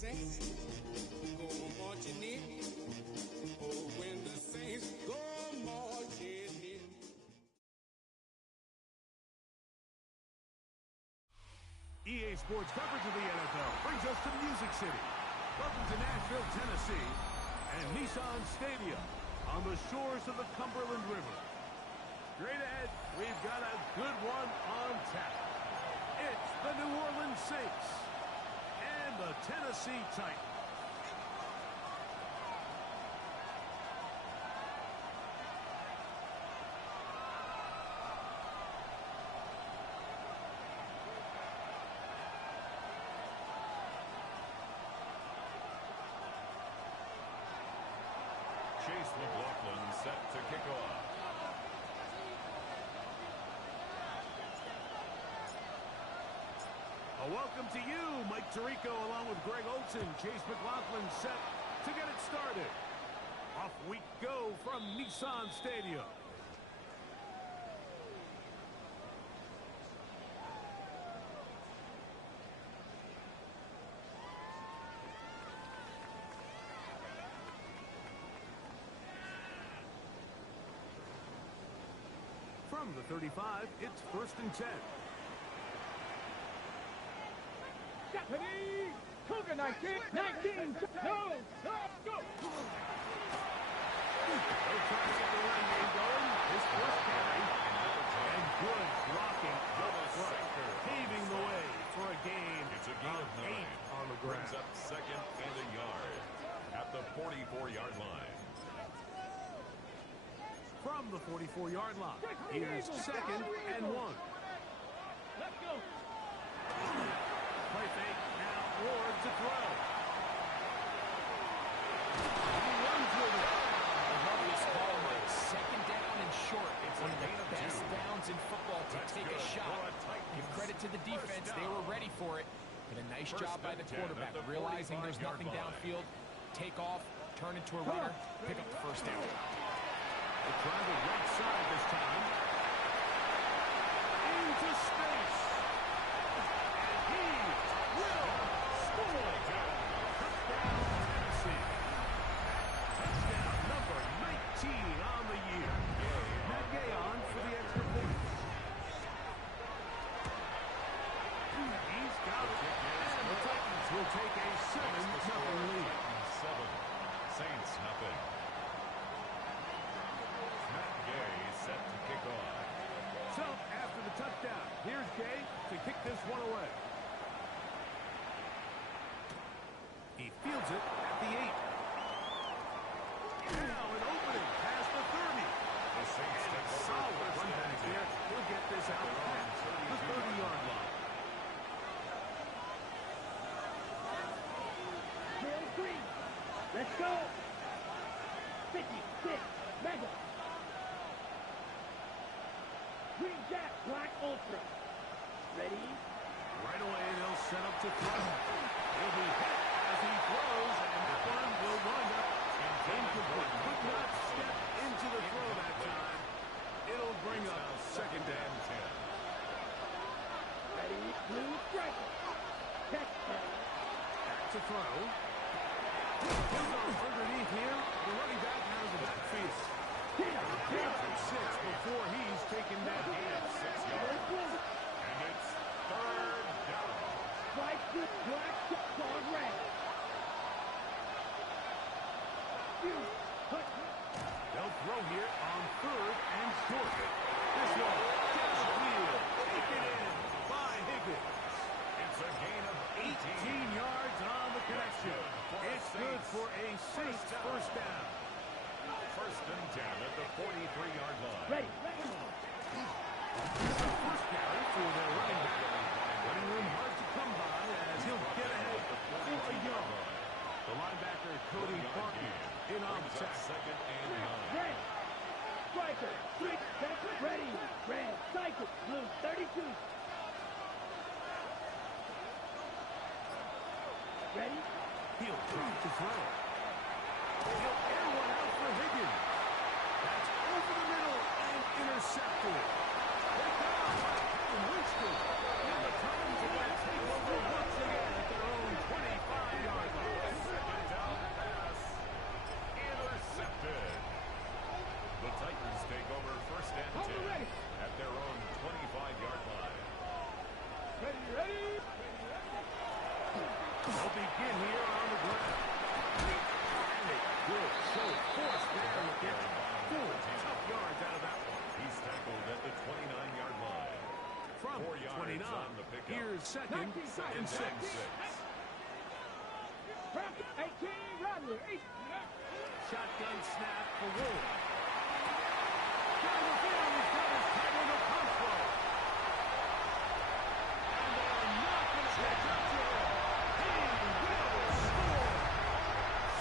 saints go marching in, oh, when the saints go marching in. EA Sports coverage of the NFL brings us to Music City. Welcome to Nashville, Tennessee, and Nissan Stadium on the shores of the Cumberland River. Straight ahead, we've got a good one on tap. It's the New Orleans Saints and the Tennessee Titans. Chase McLaughlin set to kick off. A welcome to you, Mike Tirico, along with Greg Olson. Chase McLaughlin set to get it started. Off we go from Nissan Stadium. From the 35, it's 1st and 10. Japanese! Cougar 19! 19! No! No! Go! They're trying to get the running game going. His first carry. And good blocking up front. Paving the way for a gain. It's a gain of 9 on the ground. Brings up 2nd and a yard at the 44-yard line. From the 44-yard line, here's 2nd and 1. Let's go! Play fake, now Ward to throw. He runs with it. I love this ball, Mike. 2nd down and short. It's one of the best downs in football to take a shot. Give credit to the defense. They were ready for it. But a nice job by the quarterback, realizing there's nothing downfield. Take off, turn into a runner, pick up the 1st down. They try the right side this time. Into space. And he will score. Touchdown, Tennessee. Touchdown number 19 on the year. Matt Gay on for the extra point. He's got it. And the Titans will take a 7-0 lead. 7. Saints nothing. Set to kick off. So, after the touchdown, here's Gay to kick this one away. He fields it at the 8. Now an opening past the 30. The Saints take over. Solid run back there. He'll get this out past the 30-yard line. Green. Let's go! 56. Mega. Green Jack, Black Ultra. Ready? Right away, they'll set up to throw. He'll be hit as he throws, and that one will wind up incomplete. Could not step into the throw that time. It'll bring up 2nd and 10. Ready? Blue striker. Touchdown. Back to throw. He'll go underneath here. The running back has the backfield. Six before he's taken down. 6 yards. And it's 3rd down. White, black, dog, red. They'll throw here on 3rd and short. This one downfield. Taken in by Higgins. It's a gain of 18 yards on the connection. It's good for a Saints 1st down. 1st and 10 at the 43-yard line. Ready. First carry for their running back. Running room hard to come by as he'll get ahead for a yard. The linebacker, Cody Parkey, in on the sack. 2nd and 9. Red. Striker. Ready. Red. Cycle. Blue. 32. Ready? He'll try to throw. He'll air one out for Higgins. That's over the middle and intercepted. They're down by Kevin Winston. And the Titans are going to take over once again at their own 25-yard line. begin here on the ground. And a good show force there to get 4 tough yards out of that one. He's tackled at the 29-yard line. From 4 yards 29, on the pickup. here's second and 6. Traffic, 18, Rodney, 8. Shotgun snap for Wolf. Down the field, he's got his tight end of control. And they're not going to catch up to him. He will score.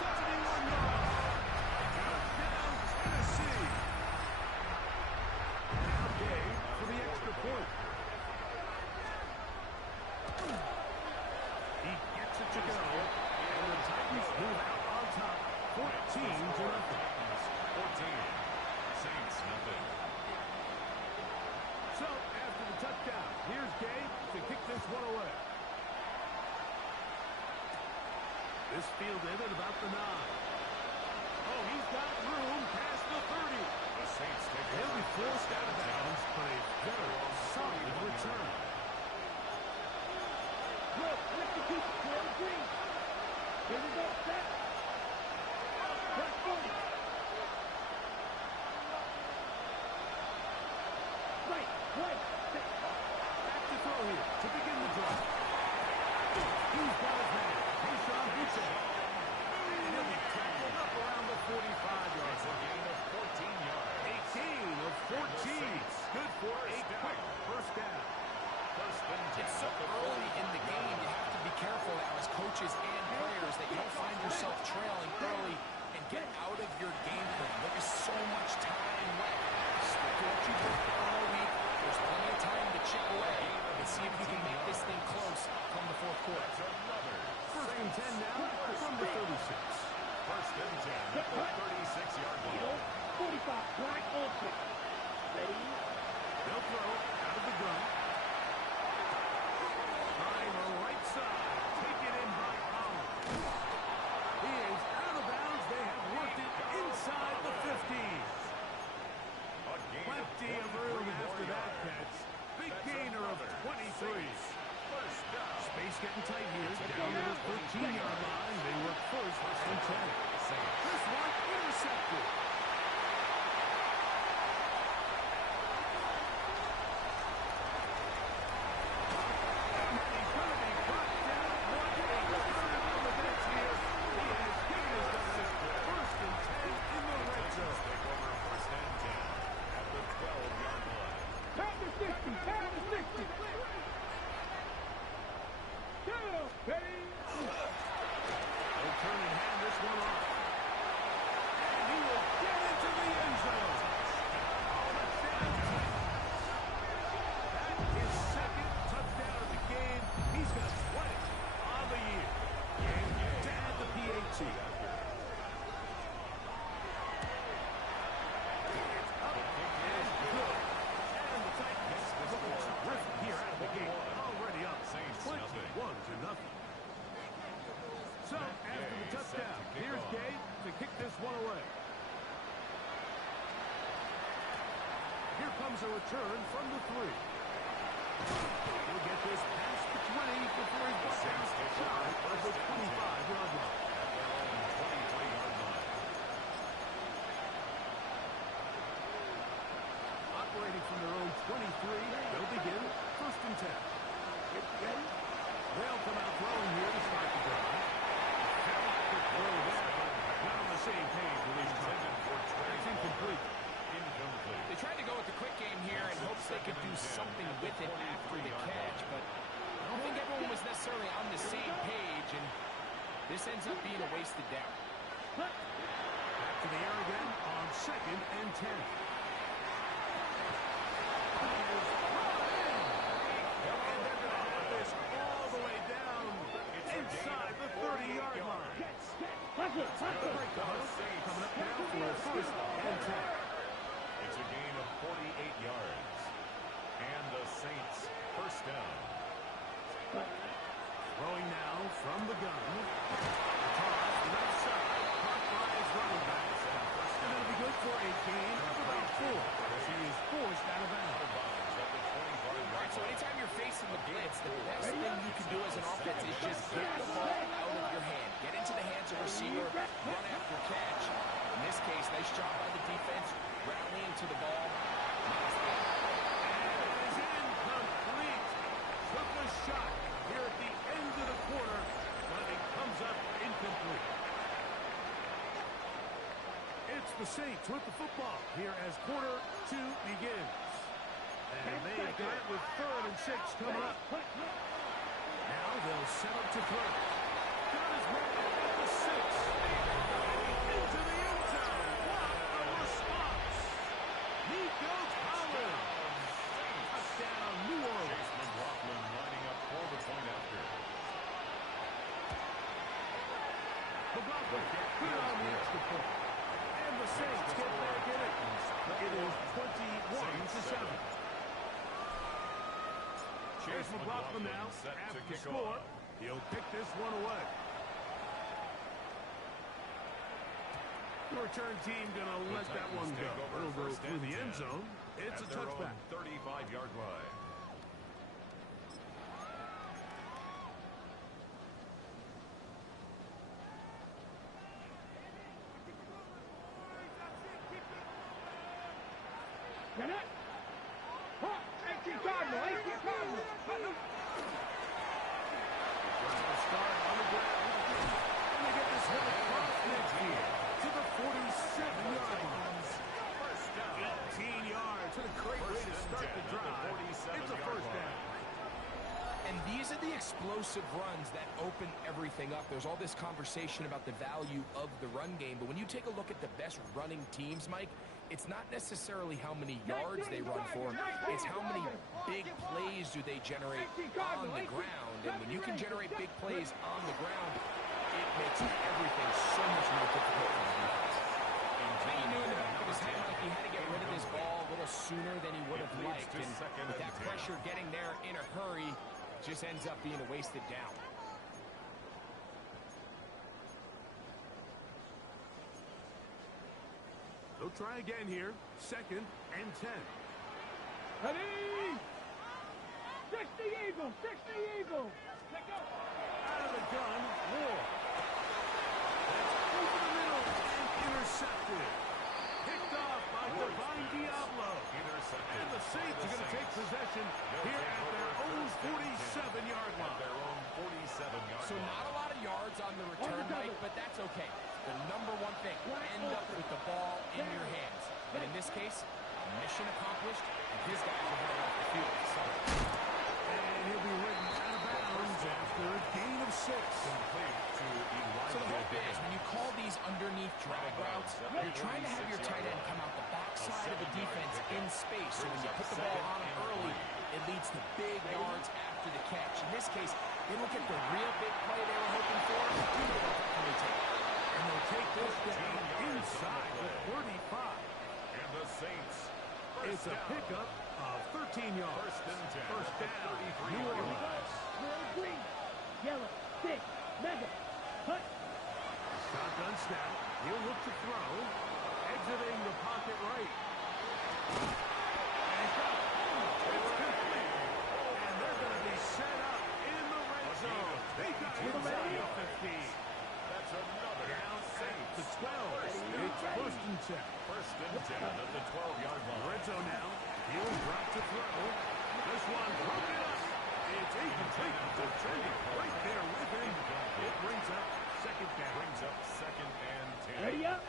71 yards. Touchdown, Tennessee. Now Gabe for the extra point. He gets it to go. And the Titans move out on top. 14 to nothing. 14. Saints nothing. So, after the touchdown, here's Gabe to kick this one away. This fielded at about the 9. Oh, he's got room past the 30. The Saints take He'll be forced out of bounds, but a very solid return. Look, let's keep it clear green. Here we go, set. Let's go. Right, right. Back to throw here to begin the drive. He's got his man. Mason Hussein. And he'll be tackled up around the 45-yard It's a line. gain of 14 yards. A gain of 14. Good for a quick first down. First and 10. It's so early in the game, you have to be careful now as coaches and players that you don't find yourself trailing early and get out of your game plan. There is so much time left. Stick to what you've worked on all week. There's plenty of time to chip away and see if you can make this thing close come the fourth quarter. First and 10 now from the 36. First and 10 at the 36-yard line. 45, black open. Ready? They'll throw out of the gun. Trying the right side. Taken in by Allen. He is out of bounds. They have worked it inside the 15. Plenty of room after that catch. Big gainer of 23. Space getting tight here. Down to the 13-yard line. They work first and 10. This one intercepted. So, after the touchdown, here's Gabe to kick this one away. Here comes a return from the 3. He'll get this past the 20 before he's brought down shy of the 25-yard line. Operating from their own 23, they'll begin first and 10. They'll come out throwing here to start the drive. Quick throw there, but not on the same page with his target. It's incomplete. They tried to go with the quick game here in hopes they could do something with it after the catch, but I don't think everyone was necessarily on the same page, and this ends up being a wasted down. Back to the air again on second and 10. Inside the 30-yard line. Coming up now for a first and 10. It's a gain of 48 yards. And the Saints first down. Throwing now from the gun. Toss left side. Caught by his running back. And it'll be good for a gain of about 4 as he is forced out of bounds. All right, so anytime you're facing the blitz, the best thing you can do as an offense is just get the ball out of receiver, run after catch. In this case, nice job by the defense, rallying to the ball. And it is incomplete. Took a shot here at the end of the quarter, but it comes up incomplete. It's the Saints with the football here as quarter 2 begins. And they've got it with 3rd and 6 coming up. Now they'll set up to throw. Got his man at the 6. Into the end zone. What a response. Nico Collins. Touchdown, New Orleans. Chase McLaughlin lining up for the point after. McLaughlin put it on the extra point. And the Saints get back in it. It is 21-7. Chase McLaughlin now after the score. He'll pick this one away. The return team going to let that one go. It'll go through the end zone. It's a touchback. 35-yard line. Get it? Huh, 18 Cardinal, 18 Cardinal. Start on the ground. And they get this hit across midfield to the 47-yard line. 18 yards. What a great way to start the drive. It's a first down. And these are the explosive runs that open everything up. There's all this conversation about the value of the run game, but when you take a look at the best running teams, Mike, it's not necessarily how many yards they run for, it's how many big plays do they generate on the ground. And when you can generate big plays on the ground, it makes everything so much more difficult for the defense. And he knew in the back of his head like he had to get rid of this ball a little sooner than he would have liked. And with that pressure getting there in a hurry, just ends up being a wasted down. They'll try again here. 2nd and 10. Ready? 60 Eagles, 60 Eagles. Let go. Out of the gun, Ward. That's over the middle and intercepted. Picked off by Divine Diablo. And the Saints are going to take possession here at their own 47-yard line. So not a lot of yards on the return, Mike, but that's okay. The number one thing, end up with the ball in your hands. And in this case, mission accomplished, and his guys are headed off the field. And he'll be ridden out of bounds after a gain of 6. So the hope is, when you call these underneath drag routes, you're trying to have your tight end come out the backside of the defense in space. So when you put the ball on him early, it leads to big yards after the catch. In this case, they look at the real big play they were hoping for, and they'll definitely take it. And they'll take this down inside the 35. And the Saints. It's a pickup of 13 yards. First down, New Orleans. Red, green, yellow, stick, mega, cut. Shotgun snap. He'll look to throw. Exiting the pocket right. And it's complete. And they're going to be set up in the red zone. They got inside the 15. That's another Down Saints. to 12. It's 1st and 10. 1st and 10 at the 12-yard line. Red zone now. He'll drop to throw. This one broken up. It's incomplete. Defending right there with him. It brings up 2nd down. Brings up 2nd and 10. Ready up.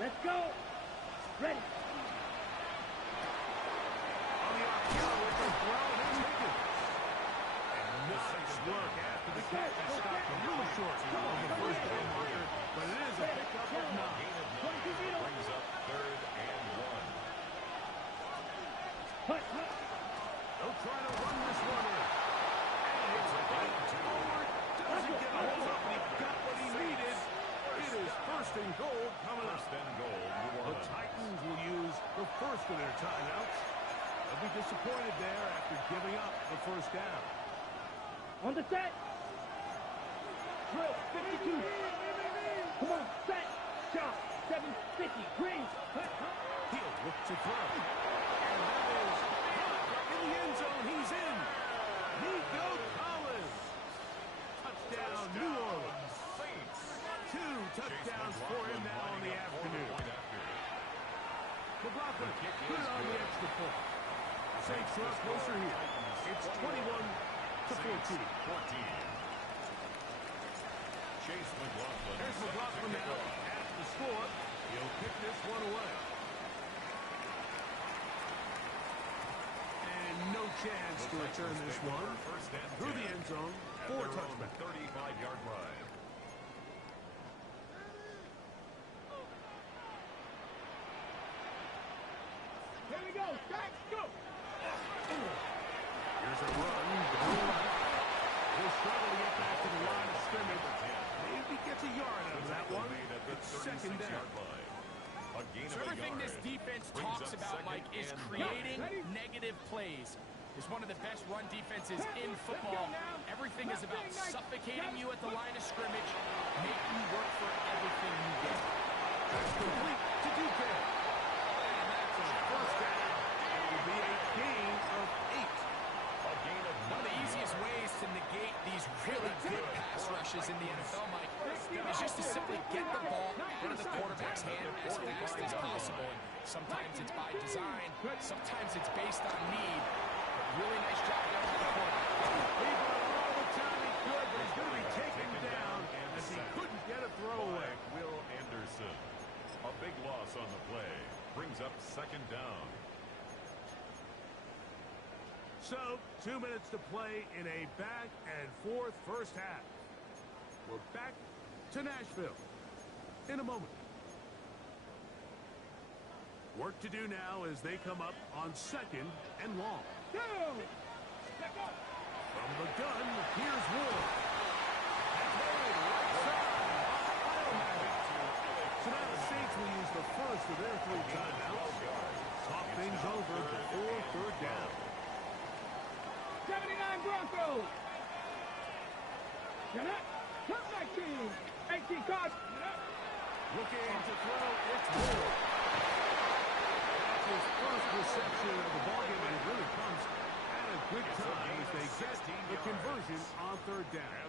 Let's go. Ready. On the off here with the throw and taken. And nice work after the catch. He stopped a little short of the first down marker, but it is a pickup of 9. Brings up 3rd and 1. Hut, hut. They'll try to run this one in. And it's right forward. Doesn't get a hold of it. He got what he needed. It is 1st and goal coming up. 1st and goal, New The Orleans. Titans will use the first of their timeouts. They'll be disappointed there after giving up the first down. On the set. Drill, 52. Come on, set. Shot, 750. Green. Hut, hut. He'll look to throw. And that is caught in the end zone. He's in. Nico Collins. Touchdown. touchdown, New Orleans. Two touchdowns for him now in the afternoon. McLaughlin put it on the extra point. Saints draw closer here. It's 21-14. Chase McLaughlin. Here's McLaughlin now at the score. He'll kick this one away. And no chance to return this one. Through the end zone, 4 touchdowns. 35-yard line. Here we go. Back, go. Here's a run. He'll struggle to get back to the line of scrimmage. Maybe gets a yard out of that one. It's second down. So everything this defense talks about, Mike, is creating negative plays. It's one of the best run defenses in football. Everything is about suffocating you at the line of scrimmage, making you work for everything you get. That's complete to DK. And that's a first down. It will be a gain of 8. One of the easiest ways to negate these really good pass rushes in the NFL, Mike, is just to simply get the ball out of the quarterback's hand as fast as possible. And sometimes it's by design, sometimes it's based on need. But really nice job there by the quarterback. He got all the time he could, but he's going to be taken down as he couldn't get a throwaway. Will Anderson. A big loss on the play. Brings up second down. So, 2 minutes to play in a back-and-forth first half. We're back to Nashville in a moment. Work to do now as they come up on second and long. Go. From the gun, here's Ward. Right side. So now the Saints will use the first of their 3 timeouts. Talk things over before third down. 79 Broncos. Get up. Come back team. 18 cards. Looking to throw, it's Ward. That's his first reception of the ballgame, and it really comes at a good time as they get the conversion on third down.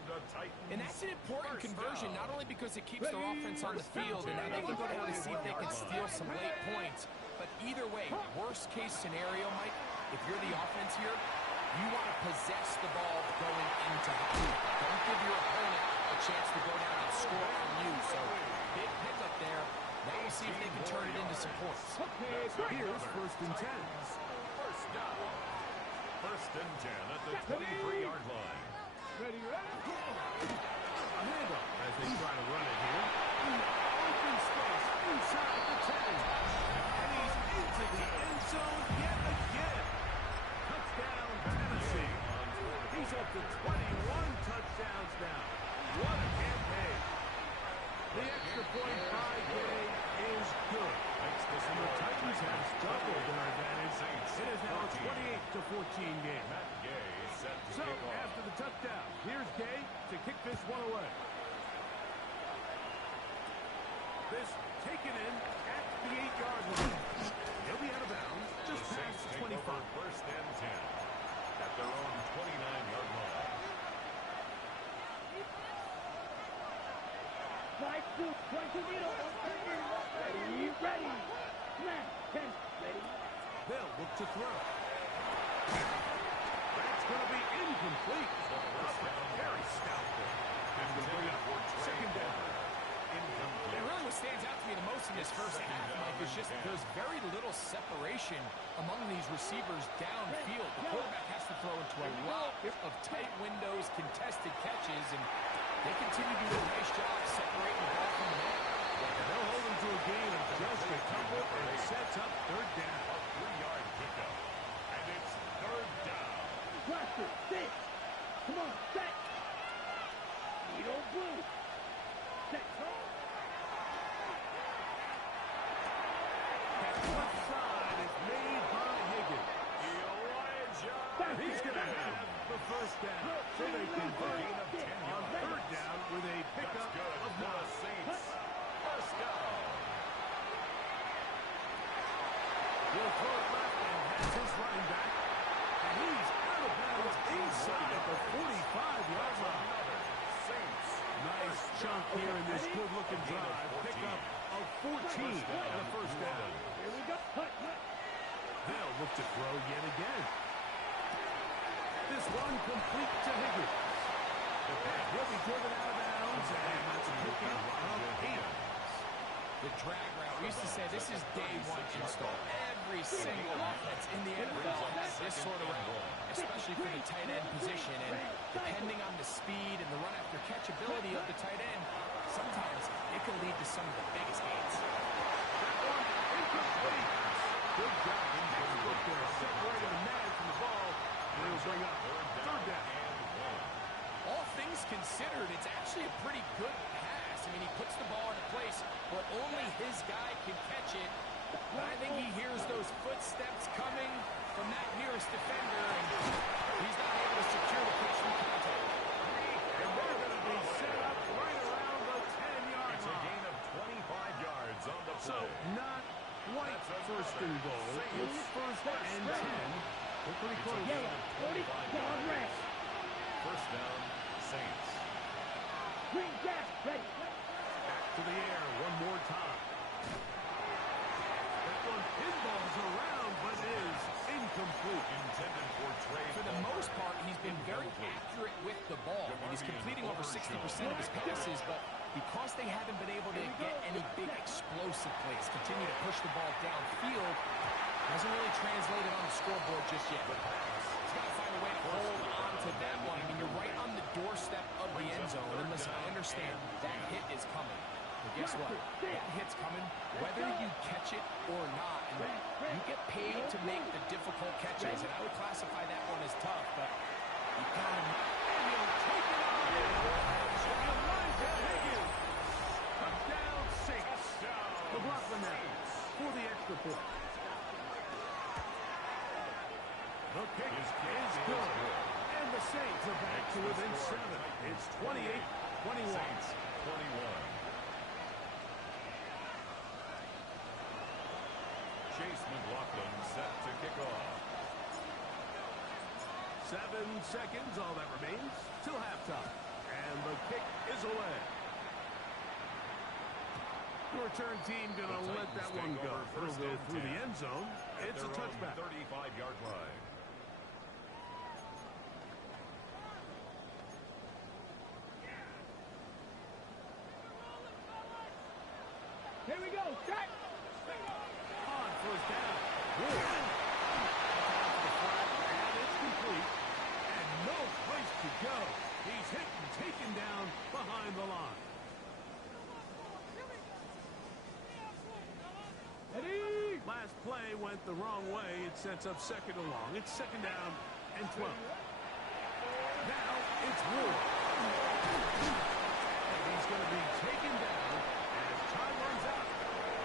And that's an important conversion, not only because it keeps their offense on the field, and now they can go down and see if they can steal some late points. But either way, worst case scenario, Mike, if you're the offense here, you want to possess the ball going into half. Don't give your opponent a chance to go down and score on you. So big pickup there. Now we'll see if they can turn it into some points. Here's first and 10. First down. First and 10 at the 23-yard line. Ready, ready. A handoff as they try to run it here. Open space inside the 10. And he's into the end zone yet again. Touchdown, Tennessee. He's up to 21 touchdowns now. What a campaign. The extra point by Gay is good. And the Titans have doubled their advantage. It is now a 28-14 game. So, after the touchdown, here's Gay to kick this one away. This taken in at the 8-yard line. He'll be out of bounds just past 25. First and 10 at their own 29-yard line. Fight to 20 meters. Ready, ready. Snap, 10, ready. They'll look to throw. That's going to be incomplete. Very stout there. And going to bring up second down. And really what stands out to me the most in this first half, Mike, is just there's very little separation among these receivers downfield. The quarterback has to throw into a lot of tight windows, contested catches, and they continue to do a nice job separating the ball from the net. They'll hold him to a gain of just a couple, and it sets up third down. A 3-yard pickup. And it's third down. Cluster, 6. Come on, set. Needle blue. Set, go. That left side is made by Higgins. Elijah. He's going to have the first down. So they convert on third down with a pickup of 9. Saints. First down. He'll throw it left and has his running back. And he's out of bounds inside the 45-yard line. Saints. Nice chunk here in this good-looking drive. Pick up of 14 and a first down. Here we go. Cut. They'll look to throw yet again. This one complete to Higgins. He'll be driven out of bounds, and that's a pickup of 8. The drag route, we used to say this is day one install. Every single offense in the NFL has this sort of route, especially for the tight end position. And depending on the speed and the run after catch ability of the tight end, sometimes it can lead to some of the biggest gains. Incomplete. Good job. Look there, separating the man from the ball. And it'll bring up third down. All things considered, it's actually a pretty good pass. I mean, he puts the ball in a place where only his guy can catch it. But I think he hears those footsteps coming from that nearest defender, and he's not able to secure the pitch from contact. And they're going to be set up right around the 10-yard line. It's a gain of 25 yards on the play. So, not quite first and goal. It's first and 10. We're pretty close. Yellow. 40-yard rest. First down, Saints. Green gas. Ready. Back to the air one more time. That one pinballs around, but is incomplete. Intended for Trey. For the most part, he's been very accurate with the ball. And he's completing over 60% of his passes, but because they haven't been able to get any big explosive plays, continue to push the ball downfield, hasn't really translated on the scoreboard just yet. He's got to find a way to hold on to that one. I mean, you're right on the doorstep of the end zone. And listen, I understand that hit is coming. But guess what? That hit's coming whether you catch it or not. And you get paid to make the difficult catches. And I would classify that one as tough, but you kind of... And he'll take it on in. Elijah Higgins. Touchdown, Saints. The Brooklyn Nets for the extra point. The kick is good. And the Saints are back to within 7. It's 28-21. Saints 21. Chase McLaughlin set to kick off. 7 seconds, all that remains, till halftime. And the kick is away. The return team going to let that one go. It'll go through the end zone. It's a touchback. 35-yard line. Here we go. Set. On first down. And it's complete. And no place to go. He's hit and taken down behind the line. Ready. Last play went the wrong way. It sets up second and long. It's second down and 12. Now it's Ward. And he's going to be taken down as time runs out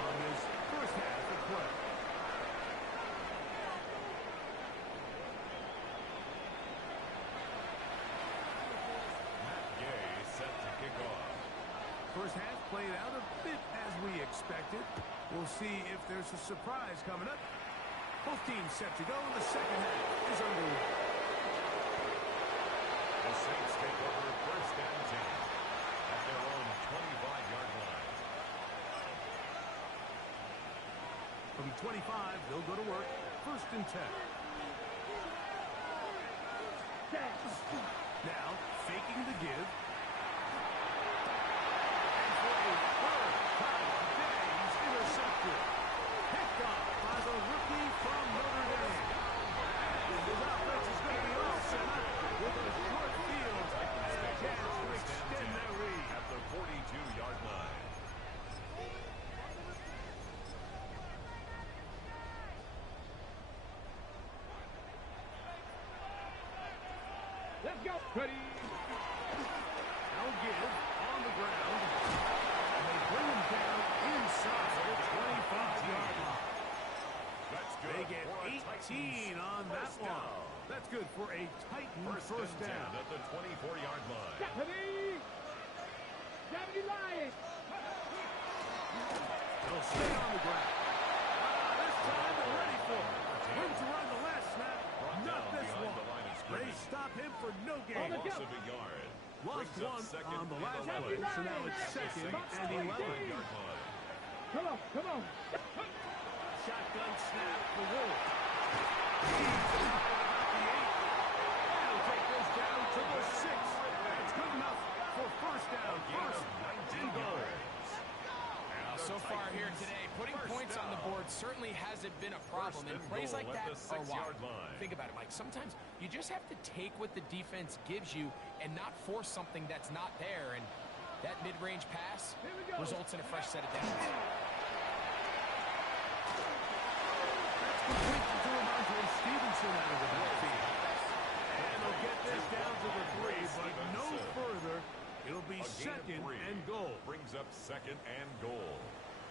on this first half of play. Matt Gay set to kick off. First half played out a bit as we expected. We'll see if there's a surprise coming up. Both teams set to go, and the second half is underway. The Saints take over first and 10 at their own 25-yard line. From 25, they'll go to work. First and 10. Now, faking the give. And for a third time today, he's intercepted. Picked up by the rookie from Notre Dame. And his offense is going to be all set up with a short field and a chance to extend their lead. At the 42-yard line. Let's go. Ready. Now give on the ground. And they bring him down inside the 25-yard line. That's good. They get for a 18 Titans on that first one. down. That's good for a Titan first and 10 down. at the 24-yard line. Ready. Deputy Lion. They'll stay on the ground. This time they're ready for it. Room to run the last snap. Brought Not down this behind one. the line of They scrimmage. stop him for no On gain. the Loss go. of a yard. Lost one on the last play, so now it's second and 11. Come on, come on. Shotgun snap for Wolf. He'll take this down to the 6. It's good enough for first down. First and goal. So far here today, putting points on the board certainly hasn't been a problem, and plays like that are wild. Think about it, Mike. Sometimes you just have to take what the defense gives you and not force something that's not there, and that mid-range pass results in a fresh set of downs. That's complete to Ramondre Stevenson out of the backfield. And they'll get this down to the 3, but no further. It'll be second and goal. Brings up second and goal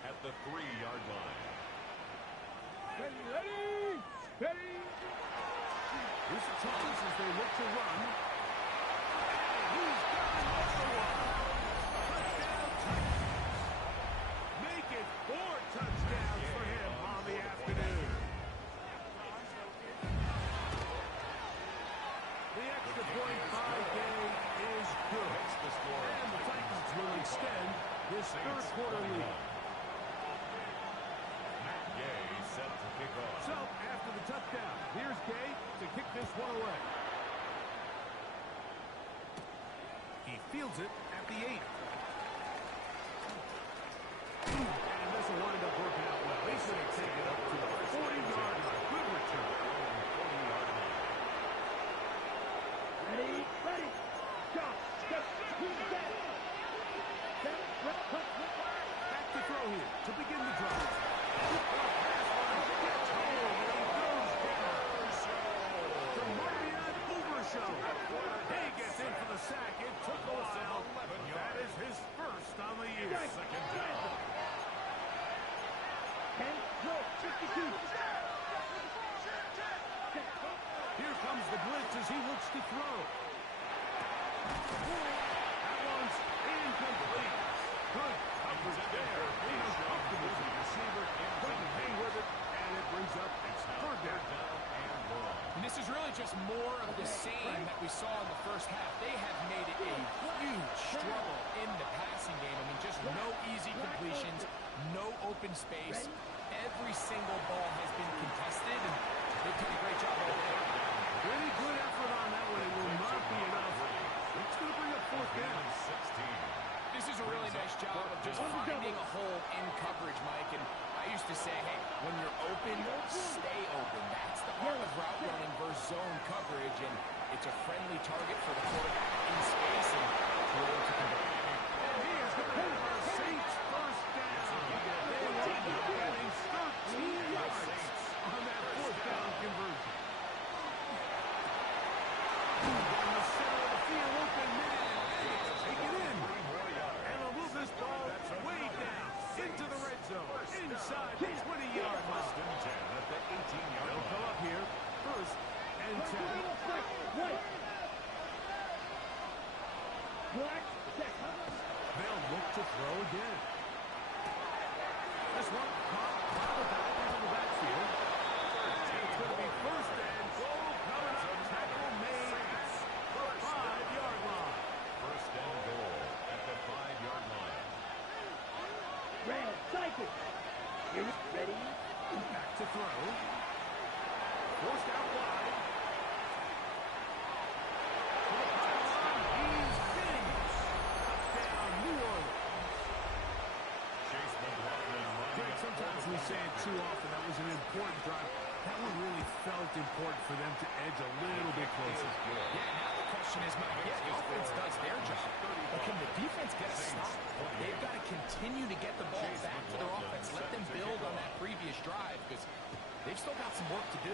at the 3-yard line. Ready, ready, ready. Here's the Titans as they look to run. And he's got another one. Touchdown Titans. Make it 4 touchdowns for him on the afternoon. The extra point by Gay is good. And the Titans will extend this third quarter lead. Gay set to kick off. So, after the touchdown, here's Gay to kick this one away. He fields it at the 8. And this will wind up working out well. They should have taken it up to the 40-yard line. Good return. Ready, ready. Go. Step. Step. Back to throw here to begin the drive. He gets in for the sack. It took a while, but that is his first on the year. Second down. 10, go, 52. Here comes the blitz as he looks to throw. That one's incomplete. Good coverage there. He was comfortable with the receiver, couldn't hang with it, and it brings up third down. And this is really just more of the same that we saw in the first half. They have made it a huge struggle in the passing game. I mean, just no easy completions, no open space. Every single ball has been contested, and they've done a great job over there. Pretty good effort on that one. It will not be enough. It's going to bring up fourth down. 16. This is a really nice job of just finding a hole in coverage, Mike. And I used to say, hey, when you're open, stay open. That's the art of route running versus zone coverage, and it's a friendly target for the quarterback in space, and we're able to convert. And he is going to have our Saints first down. They will be getting 13 yards on that fourth down conversion. Down the center of the field, open man. Take it in. And they'll move this ball way down into the red zone. Inside the 20-yard line. At the 18-yard They'll line. come up here. First and 10. Right. Black, check. They'll look to throw again. This one caught by the back into the backfield. It's going to be first and goal coming up. Tackle made at the 5-yard line. First and goal at the 5-yard line. Red, cycle. Ready? Back to throw. Forced out wide. To the pylon. He's finished. Touchdown, New Orleans. Chase McLaughlin lining Greg, up sometimes we say it too often. That was an important drive. That one really felt important for them to edge a little bit closer. Yeah, now the question is, Mike, yeah, the offense does their job, but can the defense get a stop? They've got to continue to get the ball back to their offense. Let them build on that previous drive, because they've still got some work to do.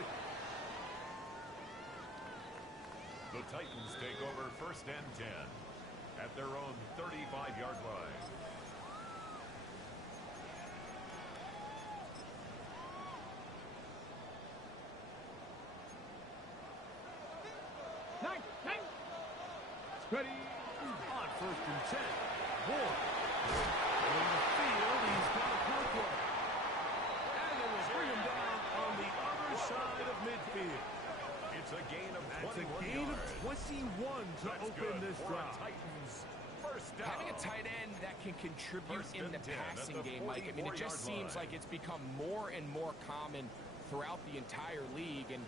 The Titans take over first and 10 at their own 35-yard line. Ready? On first and 10. Ward. In the field, he's got a pull play. And they will bring him down on the other side of midfield. It's a gain of That's a 21 gain yards. of 21 to That's open good this for a drive. Titans first down. Having a tight end that can contribute First in and the 10 at passing the game, Mike, I mean, it just 44-yard seems line. like it's become more and more common throughout the entire league. And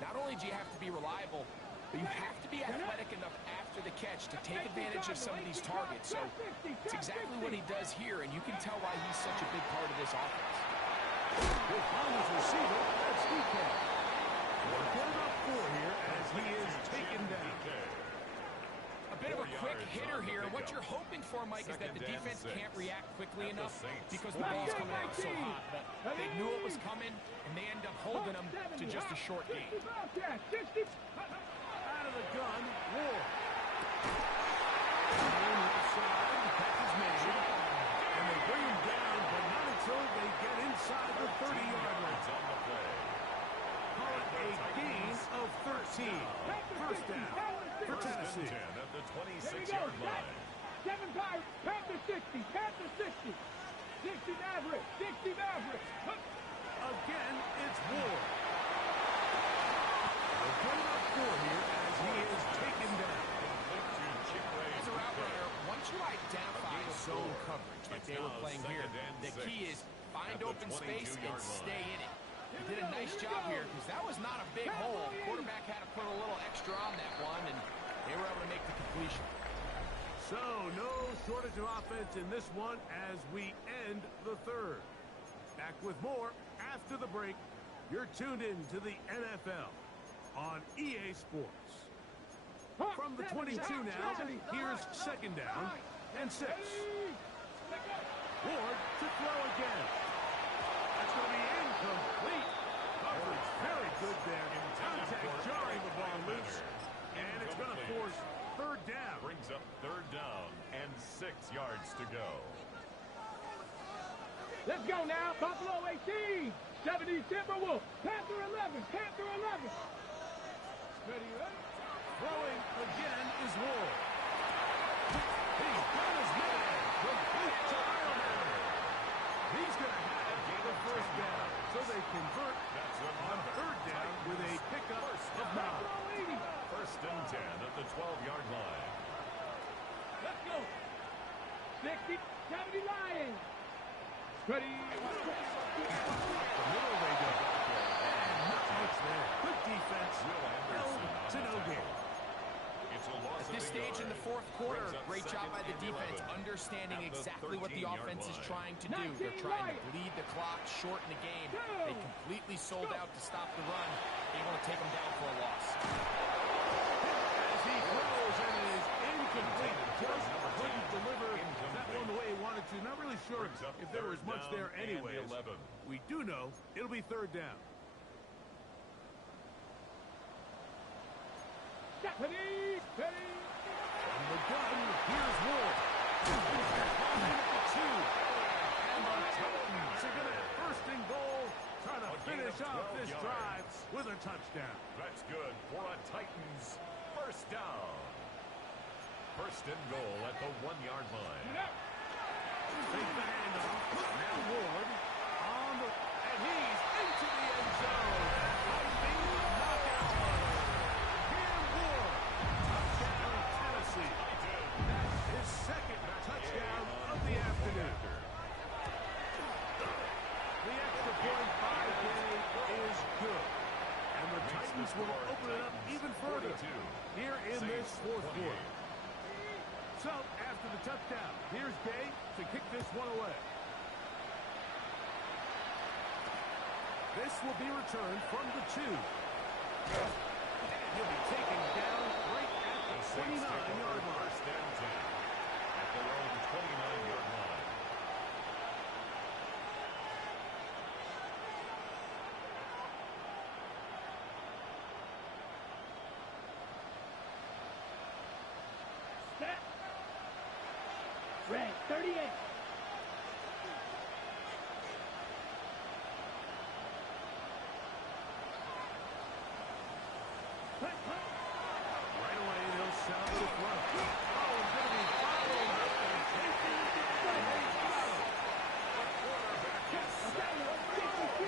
not only do you have to be reliable, but you have to be athletic enough after the catch to take advantage of some of these targets. So it's exactly what he does here, and you can tell why he's such a big part of this offense. With on his receiver, that's DK. We're going up 4 here as he is taken down. A bit of a 4 quick yards hitter on the here. What pickup. you're hoping for, Mike, is that Second the and defense 6 can't react quickly at the enough Saints' because the ball's coming out so hot. But they knew it was coming, and they end up holding them to just a short gain. Out of the gun, Ward. Left side, the catch is made. And they bring him down, but not until they get inside the 30-yard line. on the play. Call it a gain of 13. First down for First and Tennessee. 10 at the 26-yard line. 7 Pirates, Panther 60, Panther 60. 60 Mavericks, 60 Mavericks. Again, it's Ward. They're going up 4 here as he is taken down. As a route runner, once you identify zone coverage like they were playing here, the key is find open space and stay in it. They did a nice job here because that was not a big hole. Quarterback had to put a little extra on that one, and they were able to make the completion. So, no shortage of offense in this one as we end the third. Back with more after the break. You're tuned in to the NFL on EA Sports. From the 22 now, here's second down and 6. Ward to throw again. That's going to be incomplete. Coverage very good there. Contact jarring the ball loose. And it's going to force third down. Brings up third down and 6 yards to go. Let's go now. Buffalo 18, 70 Timberwolves. Panther 11, Panther 11. Ready, ready? Throwing again is Ward. He's got his man. Complete to Ireland. He's going to have the first down. So they convert on third down with a pickup of 9. First and 10 at the 12-yard line. Let's go. 60, 70 Lions. Ready? The middle they go. And not much there. Good defense. Held to no gain. At this stage in the fourth quarter, great job by the defense, understanding exactly what the offense is trying to do. They're trying to bleed the clock, shorten the game. They completely sold out to stop the run, able to take them down for a loss. As he throws and it is incomplete. Just couldn't deliver that one the way he wanted to. Not really sure if there was much there anyways. We do know it'll be third down. Stephanie, ready? From the gun, here's Ward. And the Titans are going to have first and goal, trying to finish off this drive with a touchdown. That's good for a Titans first down. First and goal at the 1-yard line. Take the handoff. Now Ward on the, and he's into the end zone. Lightning knockout runner. Cam Ward, touchdown Tennessee. That's his second touchdown of the afternoon. The extra point by Day is good. And the Titans will open it up even further here in this fourth quarter. So, after the touchdown, here's Day to kick this one away. This will be returned from the 2. And he'll be taken down right at the 29-yard line. First and 10 at their own 29-yard line. Set. Red 38. Right away, they'll sound the throw. Oh, it's going to be fouled up and taken. And they got him. The quarterback is sacked.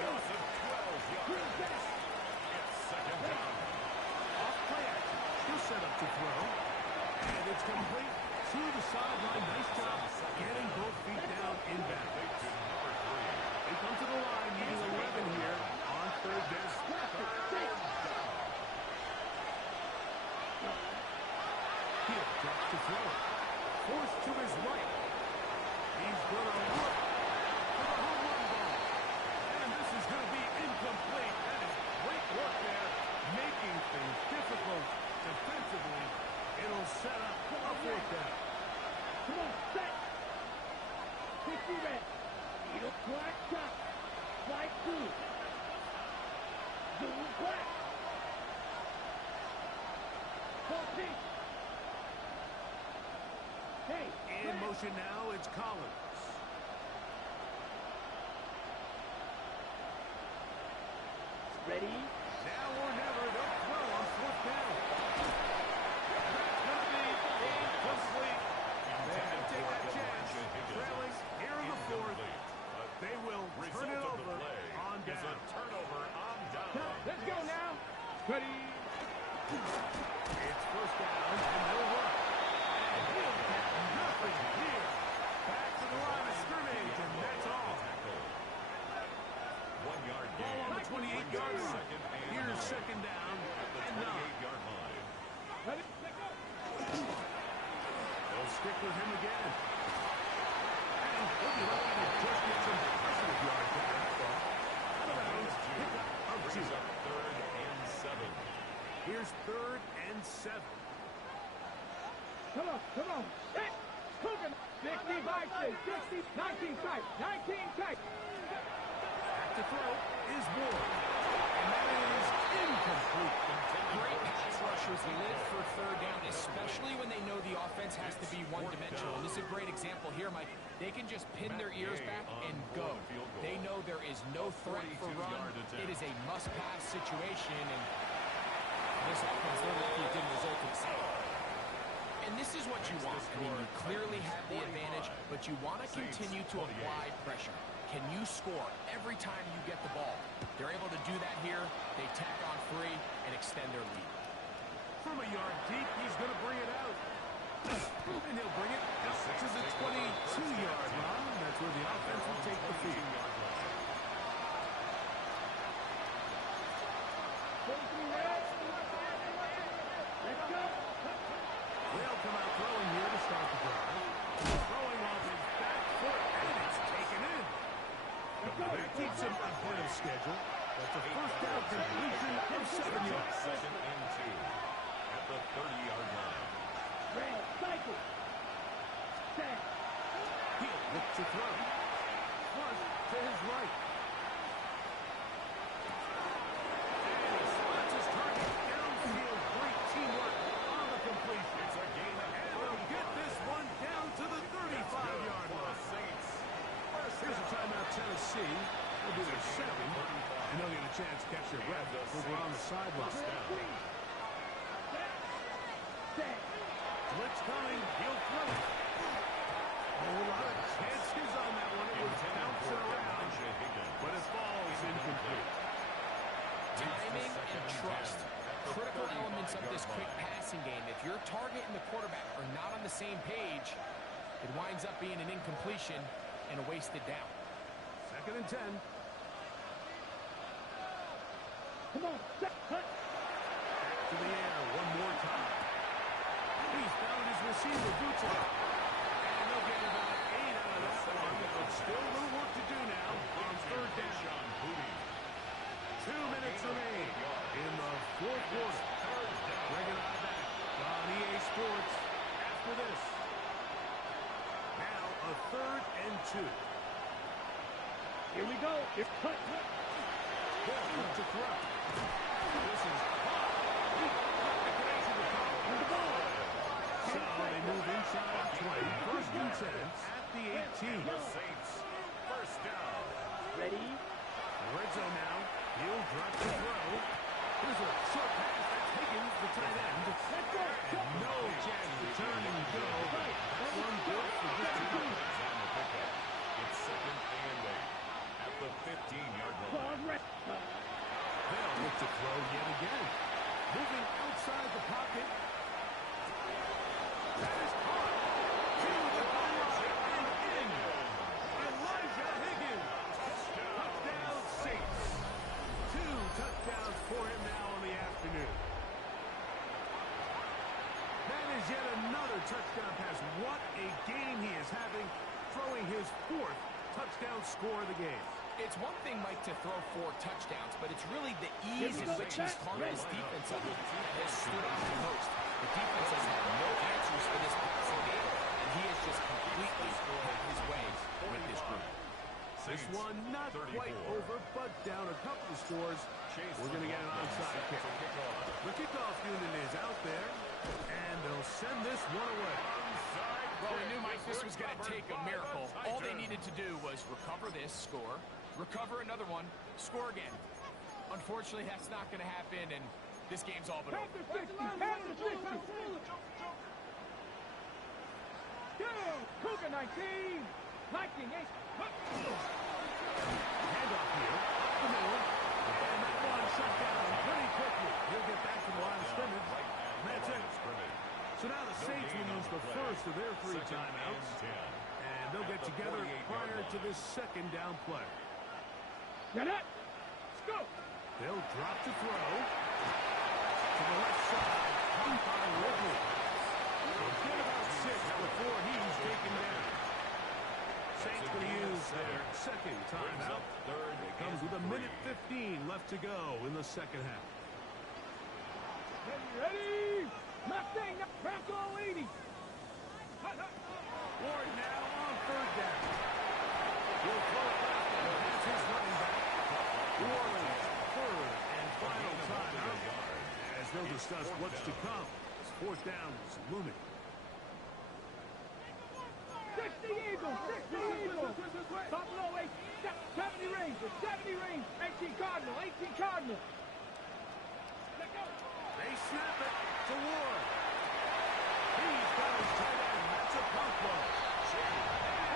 Loss of 12 yards. It's second down. sideline. Nice job getting both feet down in bounds. They come to the line needing 11 here on third down. Hill drops to throw. Forced to his right. He's going to look for the home run ball. And this is going to be incomplete. That is great work there, making things difficult defensively. It'll set up a fourth down. Come on, set. 60 red. Needle black shot. Slide two. Zoom black. Full pitch. Hey. In motion now, it's Collins. Ready? Now or never, they'll throw on fourth down. That's going to be incomplete. They have to take that chance. Trailing here in the fourth. They will turn it over on down. Let's go now. Ready? It's first down, and they'll run. And he'll get nothing here. Back to the line of scrimmage, and that's all. 1 yard Ball gain. on the 28-yard line. Here's second down and 9. 28-yard line. Ready? Let's go. They'll stick with him again. And he'll be lucky to just get some positive yards with that ball. Out of bounds, pickup of 2. Brings up 3rd and 7. Here's 3rd and 7. Come on, come on. Set. Cooking. 65 6, 60, 19 tight, 19 tight. Back to throw is Ward. And that is incomplete. Great pass rushers live for third down, especially when they know the offense has to be one-dimensional. And this is a great example here, Mike. They can just pin their ears back and go. They know there is no threat for run. It is a must-pass situation, and this offense didn't result in the same. And this is what you want. I mean, you clearly have the advantage, but you want to continue to apply pressure. Can you score every time you get the ball? They're able to do that here. They tack on 3 and extend their lead. From a yard deep, he's going to bring it out. And he'll bring it out to the 22-yard line. That's where the offense will take the field. 43 red. Let's go. They'll come out throwing here to start the drive. Throwing off his back foot, and it's taken in. That keeps him ahead of schedule. That's a first down completion of 7 yards. 2nd and 2 at the 30-yard line. Red. Cycle. Set. He'll look to throw. Plus to his right. And he slots his target downfield. Great teamwork on the completion. It's a gain of And they'll get this one down to the 35-yard line. Here's a timeout, Tennessee. They'll do their second, and they'll get a chance to catch their breath over on the sideline. Set. Blitz coming. He'll throw it. A whole lot of chances on that one. It was bouncing around, but it falls incomplete. Timing and trust. Critical elements of this quick passing game. If your target and the quarterback are not on the same page, it winds up being an incompletion and a wasted down. 2nd and 10. Come on. Set. Cut. Back to the air one more time. He's found his receiver, Butcher. And they'll get about 8 out of that one. But still a little work to do now on third down. 2 minutes remain in the fourth quarter. Bring it on back on EA Sports after this. Now a 3rd and 2. Here we go. It's cut. Ball to throw. This is hot. The ball. So they move inside 20. 1st and 10 at the 18. The Saints, first down. Ready? Red zone now. He'll drop the throw. Here's a short pass. That's Higgins, the tight end. Let's go. And no chance to turn and go. That one good for just a On the pickup. It's 2nd and 8 at the 15-yard line. Ball red. They'll look to throw yet again. Moving outside the pocket. That is caught. score of the game. It's one thing, Mike, to throw 4 touchdowns, but it's really the ease in which he's hung his defense up and has stood on the post. The defense has had no answers for this passing game, and he has just completely had his way with this group. This one not quite over, but down a couple of scores. We're going to get an onside kick. The kickoff unit is out there, and they'll send this one away. Well, we knew, Mike, this was going to take a miracle. All they needed to do was recover this, score, recover another one, score again. Unfortunately, that's not going to happen, and this game's all but over. Cougar 19, Viking 8. Handoff here, up the middle, and that one shut down pretty quickly. He'll get back to the line of scrimmage. That's it. So now the Saints will use the first of their 3 timeouts, and they'll get together prior to this second down play. Get it. Let's go. They'll drop to throw. To the left side, hung by Ridley. They'll get about 6 before he's taken down. Saints going to use their second timeout. It comes with 1:15 left to go in the second half. Ready? Mustang, Bronco 80. Ward now on 3rd down. He'll throw it back and has his running back. New Orleans, 3rd and final timeout. As they'll discuss what's to come. 4th down is looming. 60 Eagles, 60 Eagles. Buffalo 8, 70 Rangers, 70 Rangers. 18 Cardinal, 18 Cardinal. They snap it to Ward. He's got his tight end. That's a pump ball.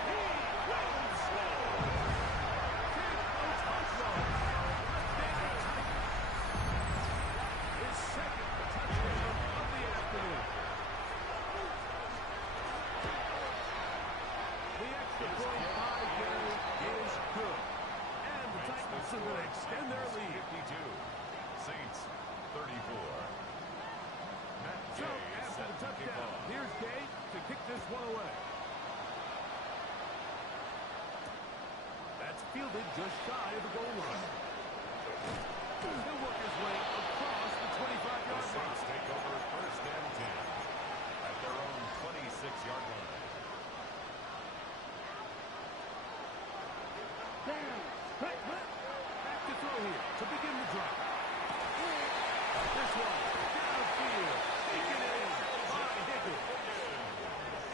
He will score. His second touchdown of the afternoon. The extra point by Gary is good. And the Titans are going to extend their lead. 52. Saints 34. So, after the touchdown, here's Gay to kick this one away. That's fielded just shy of the goal line. He'll work his way across the 25-yard line. Saints take over 1st and 10 at their own 26-yard line. Back to throw here to begin the drive. This one downfield. Taken in by Higgins.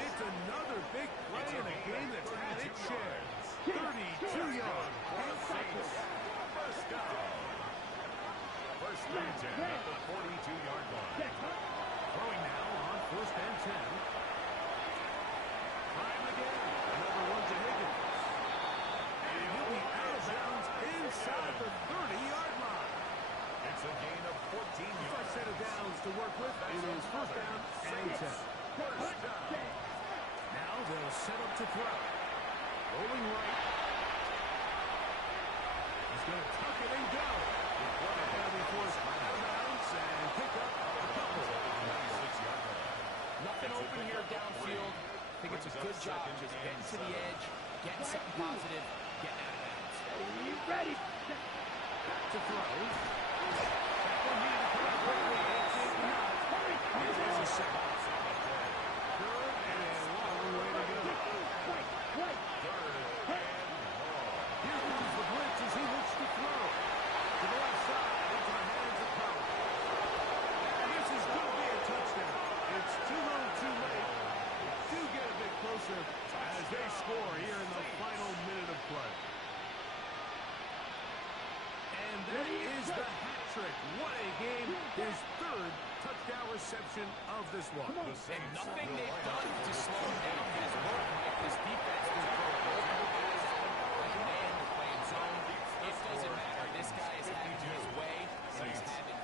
It's another big play in a game that's had its share. 32 yards. First down. 1st and 10 at the 42-yard line. Throwing now on 1st and 10. Trying again. Another one to Higgins. And he'll be out of bounds inside the 30-yard line. It's a gain of 14 yards. First set of downs to work with. It is 1st down and 10. First down. Now they'll set up to throw. Rolling right. He's going to tuck it and go. And he'll be forced out of bounds and pick up a couple. Nothing open here downfield. I think it's a good job just getting to the edge, getting something positive, getting out of bounds. Ready. To throw. That one needed to come out quickly. It did not. It is a second. Third and a long way to go. Here comes the blitz as he looks to throw. To the left side, into the hands of Powell. And this is going to be a touchdown. It's too little, too late. Do get a bit closer as they score here in the final minute of play. And that is the hat trick. What a game. His 3rd touchdown reception of this one. And nothing they've done to slow him down has worked. Like this defense will throw multiple guys at him, playing man, they're playing zone. It doesn't matter. This guy is having his way, and he's having